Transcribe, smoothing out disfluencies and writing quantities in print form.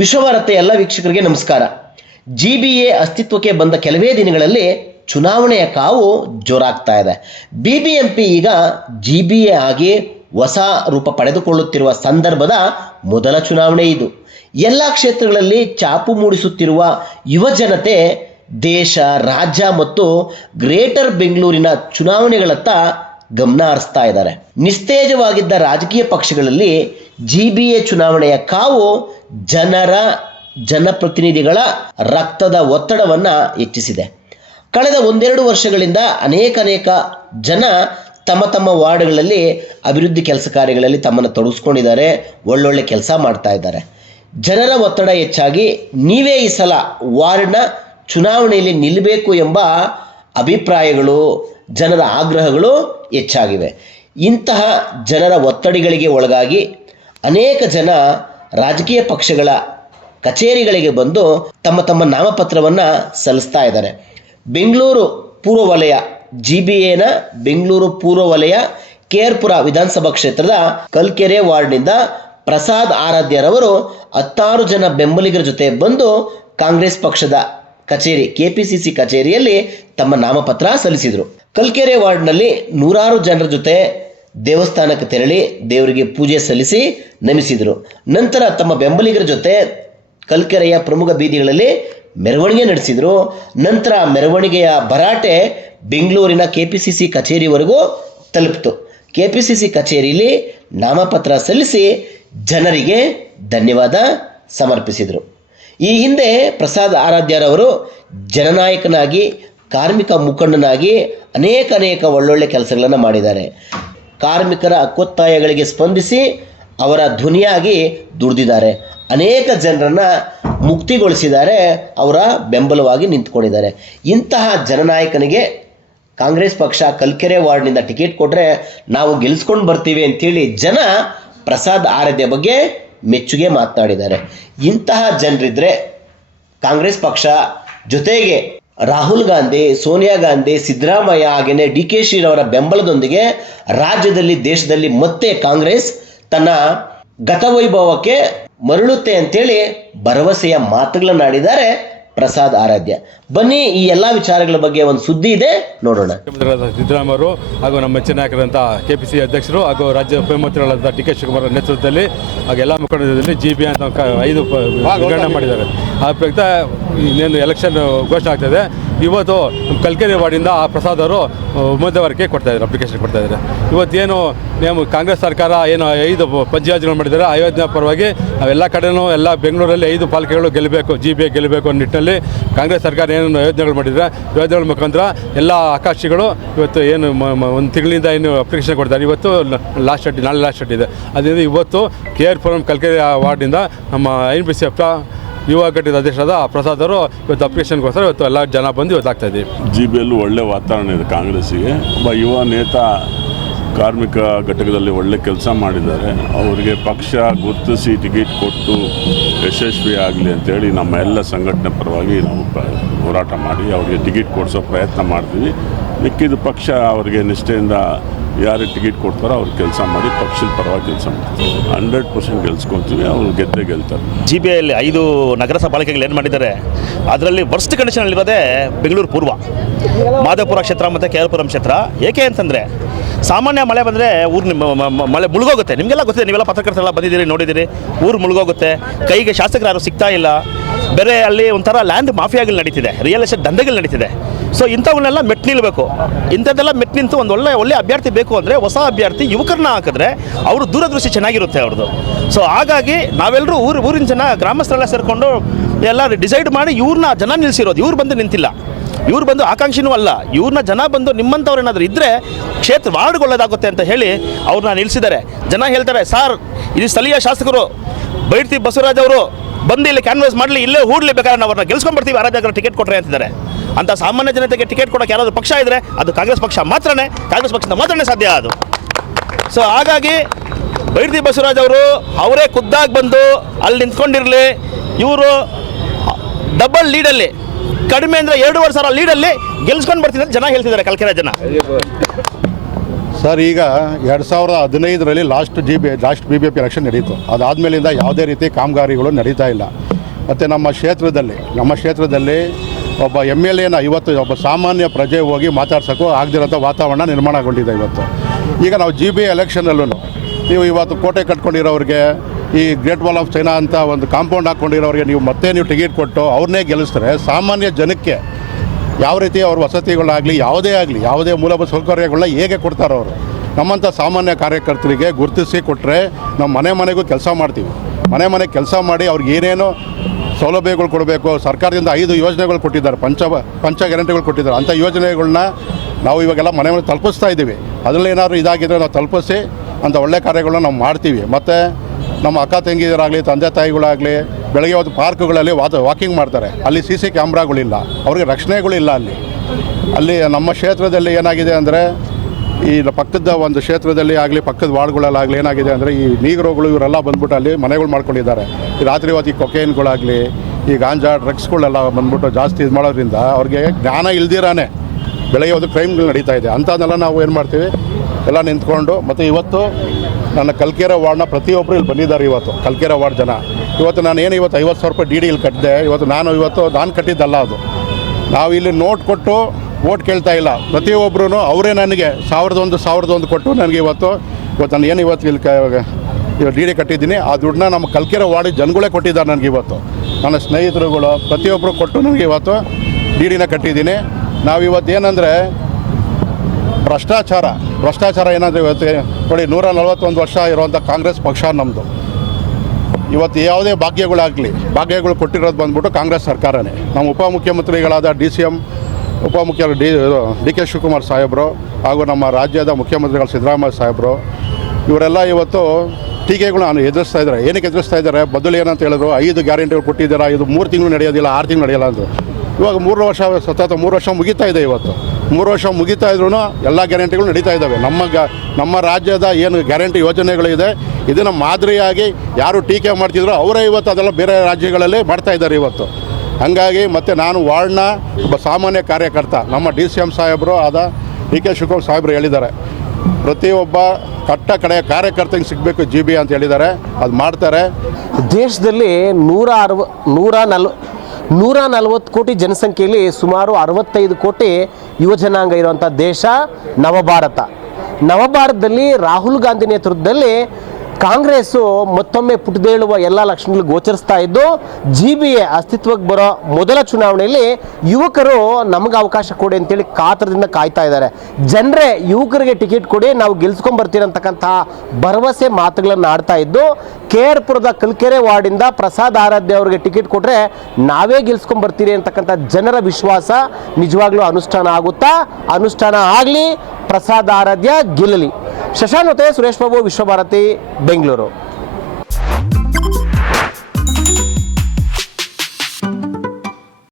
ವಿಶ್ವವಾರ್ತೆ ಎಲ್ಲ ವೀಕ್ಷಕರಿಗೆ ನಮಸ್ಕಾರ. ಜಿಬಿಎ ಅಸ್ತಿತ್ವಕ್ಕೆ ಬಂದ ಕೆಲವೇ ದಿನಗಳಲ್ಲಿ ಚುನಾವಣೆಯ ಕಾವು ಜೋರಾಗ್ತಾ ಇದೆ. ಬಿಬಿಎಂಪಿ ಈಗ ಜಿಬಿಎ ಆಗಿ ಹೊಸ ರೂಪ ಪಡೆದುಕೊಳ್ಳುತ್ತಿರುವ ಸಂದರ್ಭದ ಮೊದಲ ಚುನಾವಣೆ ಇದು. ಎಲ್ಲ ಕ್ಷೇತ್ರಗಳಲ್ಲಿ ಚಾಪು ಮೂಡಿಸುತ್ತಿರುವ ಯುವ ಜನತೆ ದೇಶ, ರಾಜ್ಯ ಮತ್ತು ಗ್ರೇಟರ್ ಬೆಂಗಳೂರಿನ ಚುನಾವಣೆಗಳತ್ತ ಗಮನ ಹರಿಸ್ತಾ ಇದ್ದಾರೆ. ನಿಸ್ತೇಜವಾಗಿದ್ದ ರಾಜಕೀಯ ಪಕ್ಷಗಳಲ್ಲಿ ಜಿಬಿಎ ಚುನಾವಣೆಯ ಕಾವು ಜನಪ್ರತಿನಿಧಿಗಳ ರಕ್ತದ ಒತ್ತಡವನ್ನು ಹೆಚ್ಚಿಸಿದೆ. ಕಳೆದ ಒಂದೆರಡು ವರ್ಷಗಳಿಂದ ಅನೇಕ ಜನ ತಮ್ಮ ವಾರ್ಡ್ಗಳಲ್ಲಿ ಅಭಿವೃದ್ಧಿ ಕೆಲಸ ಕಾರ್ಯಗಳಲ್ಲಿ ತಮ್ಮನ್ನು ತೊಡಗಿಸ್ಕೊಂಡಿದ್ದಾರೆ, ಒಳ್ಳೊಳ್ಳೆ ಕೆಲಸ ಮಾಡ್ತಾ ಇದ್ದಾರೆ. ಜನರ ಒತ್ತಡ ಹೆಚ್ಚಾಗಿ ನೀವೇ ಈ ಸಲ ವಾರ್ಡ್ನ ಚುನಾವಣೆಯಲ್ಲಿ ನಿಲ್ಲಬೇಕು ಎಂಬ ಅಭಿಪ್ರಾಯಗಳು, ಜನರ ಆಗ್ರಹಗಳು ಹೆಚ್ಚಾಗಿವೆ. ಇಂತಹ ಜನರ ಒತ್ತಡಗಳಿಗೆ ಒಳಗಾಗಿ ಅನೇಕ ಜನ ರಾಜಕೀಯ ಪಕ್ಷಗಳ ಕಚೇರಿಗಳಿಗೆ ಬಂದು ತಮ್ಮ ನಾಮಪತ್ರವನ್ನು ಸಲ್ಲಿಸ್ತಾ ಇದ್ದಾರೆ. ಬೆಂಗಳೂರು ಪೂರ್ವ ವಲಯ ಜಿಬಿಎನ ಬೆಂಗಳೂರು ಪೂರ್ವ ವಲಯ ಕೇರ್ಪುರ ವಿಧಾನಸಭಾ ಕ್ಷೇತ್ರದ ಕಲ್ಕೆರೆ ವಾರ್ಡ್ನಿಂದ ಪ್ರಸಾದ್ ಆರಾಧ್ಯರವರು 16 ಜನ ಬೆಂಬಲಿಗರ ಜೊತೆ ಬಂದು ಕಾಂಗ್ರೆಸ್ ಪಕ್ಷದ ಕಚೇರಿ ಕೆಪಿಸಿಸಿ ಕಚೇರಿಯಲ್ಲಿ ತಮ್ಮ ನಾಮಪತ್ರ ಸಲ್ಲಿಸಿದರು. ಕಲ್ಕೆರೆ ವಾರ್ಡ್ನಲ್ಲಿ ನೂರಾರು ಜನರ ಜೊತೆ ದೇವಸ್ಥಾನಕ್ಕೆ ತೆರಳಿ ದೇವರಿಗೆ ಪೂಜೆ ಸಲ್ಲಿಸಿ ನಮಿಸಿದರು. ನಂತರ ತಮ್ಮ ಬೆಂಬಲಿಗರ ಜೊತೆ ಕಲ್ಕೆರೆಯ ಪ್ರಮುಖ ಬೀದಿಗಳಲ್ಲಿ ಮೆರವಣಿಗೆ ನಡೆಸಿದರು. ನಂತರ ಮೆರವಣಿಗೆಯ ಭರಾಟೆ ಬೆಂಗಳೂರಿನ ಕೆಪಿಸಿಸಿ ಕಚೇರಿವರೆಗೂ ತಲುಪಿತು. ಕೆಪಿಸಿಸಿ ಕಚೇರಿಯಲ್ಲಿ ನಾಮಪತ್ರ ಸಲ್ಲಿಸಿ ಜನರಿಗೆ ಧನ್ಯವಾದ ಸಮರ್ಪಿಸಿದರು. ಈ ಹಿಂದೆ ಪ್ರಸಾದ್ ಆರಾಧ್ಯರವರು ಜನನಾಯಕನಾಗಿ, ಕಾರ್ಮಿಕ ಮುಖಂಡನಾಗಿ ಅನೇಕ ಒಳ್ಳೊಳ್ಳೆ ಕೆಲಸಗಳನ್ನು ಮಾಡಿದ್ದಾರೆ. ಕಾರ್ಮಿಕರ ಹಕ್ಕೊತ್ತಾಯಗಳಿಗೆ ಸ್ಪಂದಿಸಿ ಅವರ ಧ್ವನಿಯಾಗಿ ದುಡಿದಿದ್ದಾರೆ. ಅನೇಕ ಜನರನ್ನು ಮುಕ್ತಿಗೊಳಿಸಿದ್ದಾರೆ, ಅವರ ಬೆಂಬಲವಾಗಿ ನಿಂತುಕೊಂಡಿದ್ದಾರೆ. ಇಂತಹ ಜನನಾಯಕನಿಗೆ ಕಾಂಗ್ರೆಸ್ ಪಕ್ಷ ಕಲ್ಕೆರೆ ವಾರ್ಡ್ನಿಂದ ಟಿಕೆಟ್ ಕೊಟ್ಟರೆ ನಾವು ಗೆಲ್ಲಿಸ್ಕೊಂಡು ಬರ್ತೀವಿ ಅಂತೇಳಿ ಜನ ಪ್ರಸಾದ್ ಆರಾಧ್ಯ ಬಗ್ಗೆ ಮೆಚ್ಚುಗೆ ಮಾತನಾಡಿದ್ದಾರೆ. ಇಂತಹ ಜನರಿದ್ದರೆ ಕಾಂಗ್ರೆಸ್ ಪಕ್ಷ ಜೊತೆಗೆ ರಾಹುಲ್ ಗಾಂಧಿ, ಸೋನಿಯಾ ಗಾಂಧಿ, ಸಿದ್ದರಾಮಯ್ಯ ಹಾಗೆಯೇ ಡಿ ಕೆ ಶ್ರೀರವರ ಬೆಂಬಲದೊಂದಿಗೆ ರಾಜ್ಯದಲ್ಲಿ, ದೇಶದಲ್ಲಿ ಮತ್ತೆ ಕಾಂಗ್ರೆಸ್ ತನ್ನ ಗತವೈಭವಕ್ಕೆ ಮರಳುತ್ತೆ ಅಂತೇಳಿ ಭರವಸೆಯ ಮಾತುಗಳನ್ನಾಡಿದ್ದಾರೆ ಪ್ರಸಾದ್ ಆರಾಧ್ಯ. ಬನ್ನಿ ಈ ಎಲ್ಲ ವಿಚಾರಗಳ ಬಗ್ಗೆ ಒಂದು ಸುದ್ದಿ ಇದೆ, ನೋಡೋಣ. ಸಿದ್ದರಾಮಯ್ಯರು ಹಾಗೂ ನಮ್ಮ ಮೆಚ್ಚಿನ ನಾಯಕರಂತ ಕೆಪಿಸಿ ಅಧ್ಯಕ್ಷರು ಹಾಗೂ ರಾಜ್ಯ ಉಪಮುಖ್ಯಮಂತ್ರಿಗಳಾದ ಡಿ ಕೆ ಶಿವಕುಮಾರ್ ನೇತೃತ್ವದಲ್ಲಿ ಹಾಗೂ ಎಲ್ಲ ಮುಖಂಡರಲ್ಲಿ ಜಿಬಿ ಅಂತ 5 ವಿಂಗಡಣೆ ಮಾಡಿದ್ದಾರೆ. ಆ ಪ್ರಯುಕ್ತ ಇನ್ನೇನು ಎಲೆಕ್ಷನ್ ಘೋಷಣೆ ಆಗ್ತಾಯಿದೆ. ಇವತ್ತು ನಮ್ಮ ಕಲ್ಕೆರೆ ವಾರ್ಡಿಂದ ಆ ಪ್ರಸಾದ್ ಅವರು ಉಮೇದುವಾರಿಕೆ ಕೊಡ್ತಾಯಿದ್ದಾರೆ, ಅಪ್ಲಿಕೇಶನ್ ಕೊಡ್ತಾಯಿದ್ದಾರೆ. ಇವತ್ತೇನು ನೇಮ ಕಾಂಗ್ರೆಸ್ ಸರ್ಕಾರ ಏನು 5 ಪಂಚಾಯತ್ಗಳು ಮಾಡಿದ್ದಾರೆ, ಆ ಯೋಜನೆ ಪರವಾಗಿ ನಾವೆಲ್ಲ ಕಡೆನೂ ಎಲ್ಲ ಬೆಂಗಳೂರಲ್ಲಿ 5 ಪಾಲಿಕೆಗಳು ಗೆಲ್ಲಬೇಕು, ಜಿಬಿಎ ಗೆಲ್ಲಬೇಕು ಅನ್ನೋ ನಿಟ್ಟಿನಲ್ಲಿ ಕಾಂಗ್ರೆಸ್ ಸರ್ಕಾರ ಏನು ಯೋಜನೆಗಳು ಮಾಡಿದರೆ, ಯೋಜನೆಗಳ ಮುಖಾಂತರ ಎಲ್ಲ ಆಕಾಂಕ್ಷಿಗಳು ಇವತ್ತು ಏನು ಒಂದು ತಿಂಗಳಿಂದ ಏನು ಅಪ್ಲಿಕೇಶನ್ ಕೊಡ್ತಾರೆ. ಇವತ್ತು ನಾಳೆ ಲಾಸ್ಟ್ ಡೇಟ್ ಇದೆ. ಅದರಿಂದ ಇವತ್ತು KR ಪುರಂ ಕಲ್ಕೆರೆ ವಾರ್ಡಿಂದ ನಮ್ಮ INBCF ಯುವ ಘಟಕದ ಅಧ್ಯಕ್ಷರಾದ ಪ್ರಸಾದ್ ಅವರು ಇವತ್ತು ಅಪ್ಲಿಕೇಶನ್ಗೋಸ್ಕರ ಇವತ್ತು ಎಲ್ಲ ಜನ ಬಂದು ಇವತ್ತು ಆಗ್ತಾಯಿದ್ದೀವಿ. ಜಿಬಿಯಲ್ಲೂ ಒಳ್ಳೆ ವಾತಾವರಣ ಇದೆ. ಕಾಂಗ್ರೆಸ್ಸಿಗೆ ಒಬ್ಬ ಯುವ ನೇತಾ ಕಾರ್ಮಿಕ ಘಟಕದಲ್ಲಿ ಒಳ್ಳೆ ಕೆಲಸ ಮಾಡಿದ್ದಾರೆ. ಅವರಿಗೆ ಪಕ್ಷ ಗುರುತಿಸಿ ಟಿಕೆಟ್ ಕೊಟ್ಟು ಯಶಸ್ವಿ ಆಗಲಿ ಅಂತೇಳಿ ನಮ್ಮ ಎಲ್ಲ ಸಂಘಟನೆ ಪರವಾಗಿ ನಾವು ಹೋರಾಟ ಮಾಡಿ ಅವರಿಗೆ ಟಿಕೆಟ್ ಕೊಡಿಸೋ ಪ್ರಯತ್ನ ಮಾಡ್ತೀವಿ. ಮಿಕ್ಕಿದ ಪಕ್ಷ ಅವರಿಗೆ ನಿಷ್ಠೆಯಿಂದ ಯಾರಿಗೆ ಟಿಕೆಟ್ ಕೊಡ್ತಾರೋ ಅವ್ರು ಕೆಲಸ ಮಾಡಿ ಪಕ್ಷದ ಪರವಾಗಿ ಕೆಲಸ ಮಾಡ್ತೀವಿ. 100% ಗೆಲ್ಸ್ಕೊತೀವಿ, ಅವ್ರು ಗೆಲ್ತಾರೆ. ಜಿಬಿಎಲ್ಲಿ 5 ನಗರಸಭಾ ಪಾಲಿಕೆಗಳು ಏನು ಮಾಡಿದ್ದಾರೆ, ಅದರಲ್ಲಿ ವರ್ಸ್ಟ್ ಕಂಡೀಷನಲ್ಲಿರೋದೇ ಬೆಂಗಳೂರು ಪೂರ್ವ, ಮಾಧವಪುರ ಕ್ಷೇತ್ರ ಮತ್ತು KR ಪುರಂ ಕ್ಷೇತ್ರ. ಏಕೆ ಅಂತಂದರೆ ಸಾಮಾನ್ಯ ಮಳೆ ಬಂದರೆ ಊರು ಮಳೆ ಮುಳುಗೋಗುತ್ತೆ. ನಿಮಗೆಲ್ಲ ಗೊತ್ತಿದೆ, ನೀವೆಲ್ಲ ಪತ್ರಕರ್ತರೆಲ್ಲ ಬಂದಿದ್ದೀರಿ, ನೋಡಿದ್ದೀರಿ. ಊರು ಮುಳುಗೋಗುತ್ತೆ, ಕೈಗೆ ಶಾಸಕರು ಯಾರು ಸಿಗ್ತಾ ಇಲ್ಲ. ಬೇರೆ ಅಲ್ಲಿ ಒಂಥರ ಲ್ಯಾಂಡ್ ಮಾಫಿಯಾಗಳು ನಡೀತಿದೆ, ರಿಯಲ್ ಎಸ್ಟೇಟ್ ದಂಧೆಗಳು ನಡೀತಿದೆ. ಸೊ ಇಂಥವನ್ನೆಲ್ಲ ಮೆಟ್ಟು ನಿಲ್ಲಬೇಕು. ಇಂಥದ್ದೆಲ್ಲ ಮೆಟ್ಟು ನಿಂತು ಒಂದು ಒಳ್ಳೆ ಅಭ್ಯರ್ಥಿ ಬೇಕು ಅಂದರೆ ಹೊಸ ಅಭ್ಯರ್ಥಿ ಯುವಕರನ್ನ ಹಾಕಿದ್ರೆ ಅವರು ದೂರದೃಷ್ಟಿ ಚೆನ್ನಾಗಿರುತ್ತೆ ಅವ್ರದ್ದು. ಸೊ ಹಾಗಾಗಿ ನಾವೆಲ್ಲರೂ ಊರಿನ ಜನ ಗ್ರಾಮಸ್ಥರೆಲ್ಲ ಸೇರಿಕೊಂಡು ಎಲ್ಲ ಡಿಸೈಡ್ ಮಾಡಿ ಇವ್ರನ್ನ ಜನ ನಿಲ್ಲಿಸಿರೋದು. ಇವ್ರು ಬಂದು ನಿಂತಿಲ್ಲ, ಇವ್ರು ಬಂದು ಆಕಾಂಕ್ಷಿನೂ ಅಲ್ಲ. ಇವ್ರನ್ನ ಜನ ಬಂದು ನಿಮ್ಮಂಥವ್ರು ಏನಾದರೂ ಇದ್ದರೆ ಕ್ಷೇತ್ರ ವಾರ್ಡ್ಗೊಳ್ಳೋದಾಗುತ್ತೆ ಅಂತ ಹೇಳಿ ಅವ್ರನ್ನ ನಿಲ್ಲಿಸಿದ್ದಾರೆ. ಜನ ಹೇಳ್ತಾರೆ, ಸರ್ ಇದು ಸ್ಥಳೀಯ ಶಾಸಕರು ಬೈರ್ತಿ ಬಸವರಾಜ್ ಅವರು ಬಂದು ಇಲ್ಲಿ ಕ್ಯಾನ್ವಾಸ್ ಮಾಡಲಿ, ಇಲ್ಲೇ ಹೂಡಲಿ, ಬೇಕಾದ್ರೆ ನಾವು ಅವ್ರನ್ನ ಗೆಲ್ಸ್ಕೊಂಡ್ಬರ್ತೀವಿ, ಆರಾಧ್ಯರ ಟಿಕೆಟ್ ಕೊಟ್ಟರೆ ಅಂತಿದ್ದಾರೆ. ಅಂತ ಸಾಮಾನ್ಯ ಜನತೆಗೆ ಟಿಕೆಟ್ ಕೊಡೋಕೆ ಯಾರಾದರೂ ಪಕ್ಷ ಇದ್ದರೆ ಅದು ಕಾಂಗ್ರೆಸ್ ಪಕ್ಷ ಮಾತ್ರನೇ, ಕಾಂಗ್ರೆಸ್ ಪಕ್ಷದಿಂದ ಮಾತ್ರನೇ ಸಾಧ್ಯ ಅದು. ಸೊ ಹಾಗಾಗಿ ಬೈರ್ತಿ ಬಸವರಾಜ್ ಅವರು ಅವರೇ ಖುದ್ದಾಗಿ ಬಂದು ಅಲ್ಲಿ ನಿಂತ್ಕೊಂಡಿರಲಿ. ಇವರು ಡಬಲ್ ಲೀಡಲ್ಲಿ, ಕಡಿಮೆ ಅಂದರೆ 2.5 ಸಾವಿರ ಲೀಡಲ್ಲಿ ಗೆಲ್ಸ್ಕೊಂಡು ಬರ್ತೀನಿ ಅಂತ ಜನ ಹೇಳ್ತಿದ್ದಾರೆ ಕಲ್ಕೆರೆ ಜನ. ಸರ್, ಈಗ 2015ರಲ್ಲಿ ಲಾಸ್ಟ್ ಬಿ ಬಿ ಎಂ ಪಿ ಎಲೆಕ್ಷನ್ ನಡೀತು. ಅದಾದಮೇಲಿಂದ ಯಾವುದೇ ರೀತಿ ಕಾಮಗಾರಿಗಳು ನಡೀತಾ ಇಲ್ಲ. ಮತ್ತು ನಮ್ಮ ಕ್ಷೇತ್ರದಲ್ಲಿ ಒಬ್ಬ MLAನ ಇವತ್ತು ಒಬ್ಬ ಸಾಮಾನ್ಯ ಪ್ರಜೆ ಹೋಗಿ ಮಾತಾಡ್ಸೋಕ್ಕೂ ಆಗದಿರೋಂಥ ವಾತಾವರಣ ನಿರ್ಮಾಣಗೊಂಡಿದೆ ಇವತ್ತು. ಈಗ ನಾವು GBA ಎಲೆಕ್ಷನಲ್ಲೂ ನೀವು ಇವತ್ತು ಕೋಟೆ ಕಟ್ಕೊಂಡಿರೋರಿಗೆ, ಈ ಗ್ರೇಟ್ ವಾಲ್ ಆಫ್ ಚೈನಾ ಅಂತ ಒಂದು ಕಾಂಪೌಂಡ್ ಹಾಕ್ಕೊಂಡಿರೋರಿಗೆ ನೀವು ಟಿಕೆಟ್ ಕೊಟ್ಟು ಅವ್ರನ್ನೇ ಗೆಲ್ಲಿಸ್ತಾರೆ. ಸಾಮಾನ್ಯ ಜನಕ್ಕೆ ಯಾವ ರೀತಿ ಅವ್ರ ವಸತಿಗಳಾಗಲಿ ಯಾವುದೇ ಮೂಲಭೂತ ಸೌಕರ್ಯಗಳನ್ನ ಹೇಗೆ ಕೊಡ್ತಾರೋ ಅವರು, ನಮ್ಮಂಥ ಸಾಮಾನ್ಯ ಕಾರ್ಯಕರ್ತರಿಗೆ ಗುರುತಿಸಿ ಕೊಟ್ಟರೆ ನಾವು ಮನೆಗೂ ಕೆಲಸ ಮಾಡ್ತೀವಿ. ಮನೆ ಕೆಲಸ ಮಾಡಿ ಅವ್ರಿಗೆ ಏನೇನೋ ಸೌಲಭ್ಯಗಳು ಕೊಡಬೇಕು. ಸರ್ಕಾರದಿಂದ 5 ಯೋಜನೆಗಳು ಕೊಟ್ಟಿದ್ದಾರೆ, ಪಂಚ ಗ್ಯಾರಂಟಿಗಳು ಕೊಟ್ಟಿದ್ದಾರೆ. ಅಂಥ ಯೋಜನೆಗಳನ್ನ ನಾವು ಇವಾಗೆಲ್ಲ ಮನೆ ತಲುಪಿಸ್ತಾ ಇದ್ದೀವಿ. ಅದರಲ್ಲಿ ಏನಾದರೂ ಇದಾಗಿದ್ದರೆ ನಾವು ತಲುಪಿಸಿ ಅಂಥ ಒಳ್ಳೆ ಕಾರ್ಯಗಳನ್ನ ನಾವು ಮಾಡ್ತೀವಿ. ಮತ್ತು ನಮ್ಮ ಅಕ್ಕ ತಂಗಿಯರಾಗಲಿ, ತಂದೆ ತಾಯಿಗಳಾಗಲಿ ಬೆಳಗ್ಗೆ ಹೊತ್ತು ಪಾರ್ಕ್ಗಳಲ್ಲಿ ವಾಕಿಂಗ್ ಮಾಡ್ತಾರೆ. ಅಲ್ಲಿ CC ಕ್ಯಾಮ್ರಾಗಳಿಲ್ಲ, ಅವ್ರಿಗೆ ರಕ್ಷಣೆಗಳಿಲ್ಲ. ಅಲ್ಲಿ ನಮ್ಮ ಕ್ಷೇತ್ರದಲ್ಲಿ ಏನಾಗಿದೆ ಅಂದರೆ, ಈ ಪಕ್ಕದ ಒಂದು ಕ್ಷೇತ್ರದಲ್ಲಿ ಆಗಲಿ, ಪಕ್ಕದ ವಾರ್ಡ್ಗಳಲ್ಲಾಗಲಿ ಏನಾಗಿದೆ ಅಂದರೆ, ಈ ನೀಗ್ರೋಗಳು ಇವರೆಲ್ಲ ಬಂದ್ಬಿಟ್ಟು ಅಲ್ಲಿ ಮನೆಗಳು ಮಾಡ್ಕೊಂಡಿದ್ದಾರೆ. ಈ ರಾತ್ರಿ ಹೊತ್ತು ಈ ಕೊಕೇನ್ಗಳಾಗಲಿ, ಈ ಗಾಂಜಾ ಡ್ರಗ್ಸ್ಗಳೆಲ್ಲ ಬಂದ್ಬಿಟ್ಟು ಜಾಸ್ತಿ ಇದು ಮಾಡೋದ್ರಿಂದ ಅವ್ರಿಗೆ ಜ್ಞಾನ ಇಲ್ದಿರಾನೆ ಬೆಳಗ್ಗೆ ಹೊತ್ತು ಕ್ರೈಮ್ಗಳು ನಡೀತಾ ಇದೆ. ಅಂಥದ್ದೆಲ್ಲ ನಾವು ಏನು ಮಾಡ್ತೀವಿ, ಎಲ್ಲ ನಿಂತ್ಕೊಂಡು. ಮತ್ತು ಇವತ್ತು ನನ್ನ ಕಲ್ಕೆರೆ ವಾರ್ಡ್ನ ಪ್ರತಿಯೊಬ್ಬರು ಇಲ್ಲಿ ಬಂದಿದ್ದಾರೆ. ಇವತ್ತು ಕಲ್ಕೆರೆ ವಾರ್ಡ್ ಜನ ಇವತ್ತು ನಾನು 50,000 ರೂಪಾಯಿ DD ಇಲ್ಲಿ ಕಟ್ಟಿದೆ. ನಾನು ಕಟ್ಟಿದ್ದಲ್ಲ ಅದು. ನಾವು ಇಲ್ಲಿ ನೋಟ್ ಕೊಟ್ಟು ವೋಟ್ ಕೇಳ್ತಾ ಇಲ್ಲ. ಪ್ರತಿಯೊಬ್ಬರೂ ಅವರೇ ನನಗೆ 1,000 ಕೊಟ್ಟು ನನಗೆ ಇವತ್ತು ನಾನು ಇಲ್ಲಿ DD ಕಟ್ಟಿದ್ದೀನಿ. ಆ ದುಡ್ಡನ್ನ ನಮ್ಮ ಕಲ್ಕೆರೆ ವಾರ್ಡ್ ಜನಗಳೇ ಕೊಟ್ಟಿದ್ದಾರೆ ನನಗೆ. ಇವತ್ತು ನನ್ನ ಸ್ನೇಹಿತರುಗಳು ಪ್ರತಿಯೊಬ್ಬರು ಕೊಟ್ಟು ನನಗೆ ಇವತ್ತು DDನ ಕಟ್ಟಿದ್ದೀನಿ. ನಾವು ಇವತ್ತು ಏನಂದರೆ ಭ್ರಷ್ಟಾಚಾರ ಏನಂದರೆ, ಇವತ್ತು ನೋಡಿ 141 ವರ್ಷ ಇರುವಂಥ ಕಾಂಗ್ರೆಸ್ ಪಕ್ಷ ನಮ್ಮದು. ಇವತ್ತು ಯಾವುದೇ ಭಾಗ್ಯಗಳು ಕೊಟ್ಟಿರೋದು ಬಂದ್ಬಿಟ್ಟು ಕಾಂಗ್ರೆಸ್ ಸರ್ಕಾರನೇ. ನಮ್ಮ ಉಪಮುಖ್ಯಮಂತ್ರಿಗಳಾದ DCM DK ಶಿವಕುಮಾರ್ ಸಾಹೇಬರು ಹಾಗೂ ನಮ್ಮ ರಾಜ್ಯದ ಮುಖ್ಯಮಂತ್ರಿಗಳು ಸಿದ್ದರಾಮಯ್ಯ ಸಾಹೇಬರು ಇವರೆಲ್ಲ ಇವತ್ತು ಟೀಕೆಗಳನ್ನ ಎದುರಿಸ್ತಾ ಇದ್ದಾರೆ. ಏನಕ್ಕೆ ಎದುರಿಸ್ತಾ ಇದ್ದಾರೆ? ಬದಲು ಏನಂತ ಹೇಳಿದ್ರು, 5 ಗ್ಯಾರಂಟಿಗಳು ಕೊಟ್ಟಿದ್ದೀರಾ, ಇದು 3 ತಿಂಗಳು ನಡೆಯೋದಿಲ್ಲ, 6 ತಿಂಗಳು ನಡೆಯಲ್ಲ ಅಂದರು. ಇವಾಗ 3 ವರ್ಷ ಮುಗಿತಾ ಇದೆ. ಇವತ್ತು 3 ವರ್ಷ ಮುಗಿತಾ ಇದ್ರೂ ಎಲ್ಲ ಗ್ಯಾರಂಟಿಗಳು ನಡೀತಾ ಇದ್ದಾವೆ. ನಮ್ಮ ರಾಜ್ಯದ ಏನು ಗ್ಯಾರಂಟಿ ಯೋಜನೆಗಳಿದೆ, ಇದನ್ನು ಮಾದರಿಯಾಗಿ ಯಾರು ಟೀಕೆ ಮಾಡ್ತಿದ್ರು ಅವರೇ ಇವತ್ತು ಅದೆಲ್ಲ ಬೇರೆ ರಾಜ್ಯಗಳಲ್ಲಿ ಮಾಡ್ತಾ ಇದ್ದಾರೆ ಇವತ್ತು. ಹಾಗಾಗಿ ಮತ್ತು ನಾನು ವಾರ್ಡ್ನ ಒಬ್ಬ ಸಾಮಾನ್ಯ ಕಾರ್ಯಕರ್ತ, ನಮ್ಮ DCM ಸಾಹೇಬರು ಆದ DK ಶಿವಕುಮಾರ್ ಸಾಹೇಬರು ಹೇಳಿದ್ದಾರೆ, ಪ್ರತಿಯೊಬ್ಬ ಕಡೆ ಕಾರ್ಯಕರ್ತಂಗೆ ಸಿಗಬೇಕು GB ಅಂತ ಹೇಳಿದ್ದಾರೆ. ಅದು ಮಾಡ್ತಾರೆ. ದೇಶದಲ್ಲಿ 140 ಕೋಟಿ ಜನಸಂಖ್ಯೆಯಲ್ಲಿ ಸುಮಾರು 65 ಕೋಟಿ ಯುವಜನಾಂಗ ಇರುವಂಥ ದೇಶ ನವಭಾರತದಲ್ಲಿ ರಾಹುಲ್ ಗಾಂಧಿ ನೇತೃತ್ವದಲ್ಲಿ ಕಾಂಗ್ರೆಸ್ಸು ಮತ್ತೊಮ್ಮೆ ಪುಟಿದೇಳುವ ಎಲ್ಲ ಲಕ್ಷಣಗಳು ಗೋಚರಿಸ್ತಾ ಇದ್ದು, GBA ಅಸ್ತಿತ್ವಕ್ಕೆ ಬರೋ ಮೊದಲ ಚುನಾವಣೆಯಲ್ಲಿ ಯುವಕರು ನಮಗೆ ಅವಕಾಶ ಕೊಡಿ ಅಂತೇಳಿ ಕಾತರದಿಂದ ಕಾಯ್ತಾ ಇದ್ದಾರೆ. ಜನರೇ ಯುವಕರಿಗೆ ಟಿಕೆಟ್ ಕೊಡಿ, ನಾವು ಗೆಲ್ಸ್ಕೊಂಡ್ಬರ್ತೀರಂತಕ್ಕಂತಹ ಭರವಸೆ ಮಾತುಗಳನ್ನು ಆಡ್ತಾ ಇದ್ದು, KR ಪುರದ ಕಲ್ಕೆರೆ ವಾರ್ಡಿಂದ ಪ್ರಸಾದ್ ಆರಾಧ್ಯ ಅವರಿಗೆ ಟಿಕೆಟ್ ಕೊಟ್ಟರೆ ನಾವೇ ಗೆಲ್ಸ್ಕೊಂಡ್ಬರ್ತೀರಿ ಅಂತಕ್ಕಂಥ ಜನರ ವಿಶ್ವಾಸ ನಿಜವಾಗ್ಲೂ ಅನುಷ್ಠಾನ ಆಗುತ್ತಾ? ಅನುಷ್ಠಾನ ಆಗಲಿ, ಪ್ರಸಾದ್ ಆರಾಧ್ಯ ಗೆಲ್ಲಲಿ. ಶಶಾಂಕ್ ಜೊತೆ ಸುರೇಶ್ ಬಾಬು, ವಿಶ್ವಭಾರತಿ, ಬೆಂಗಳೂರು.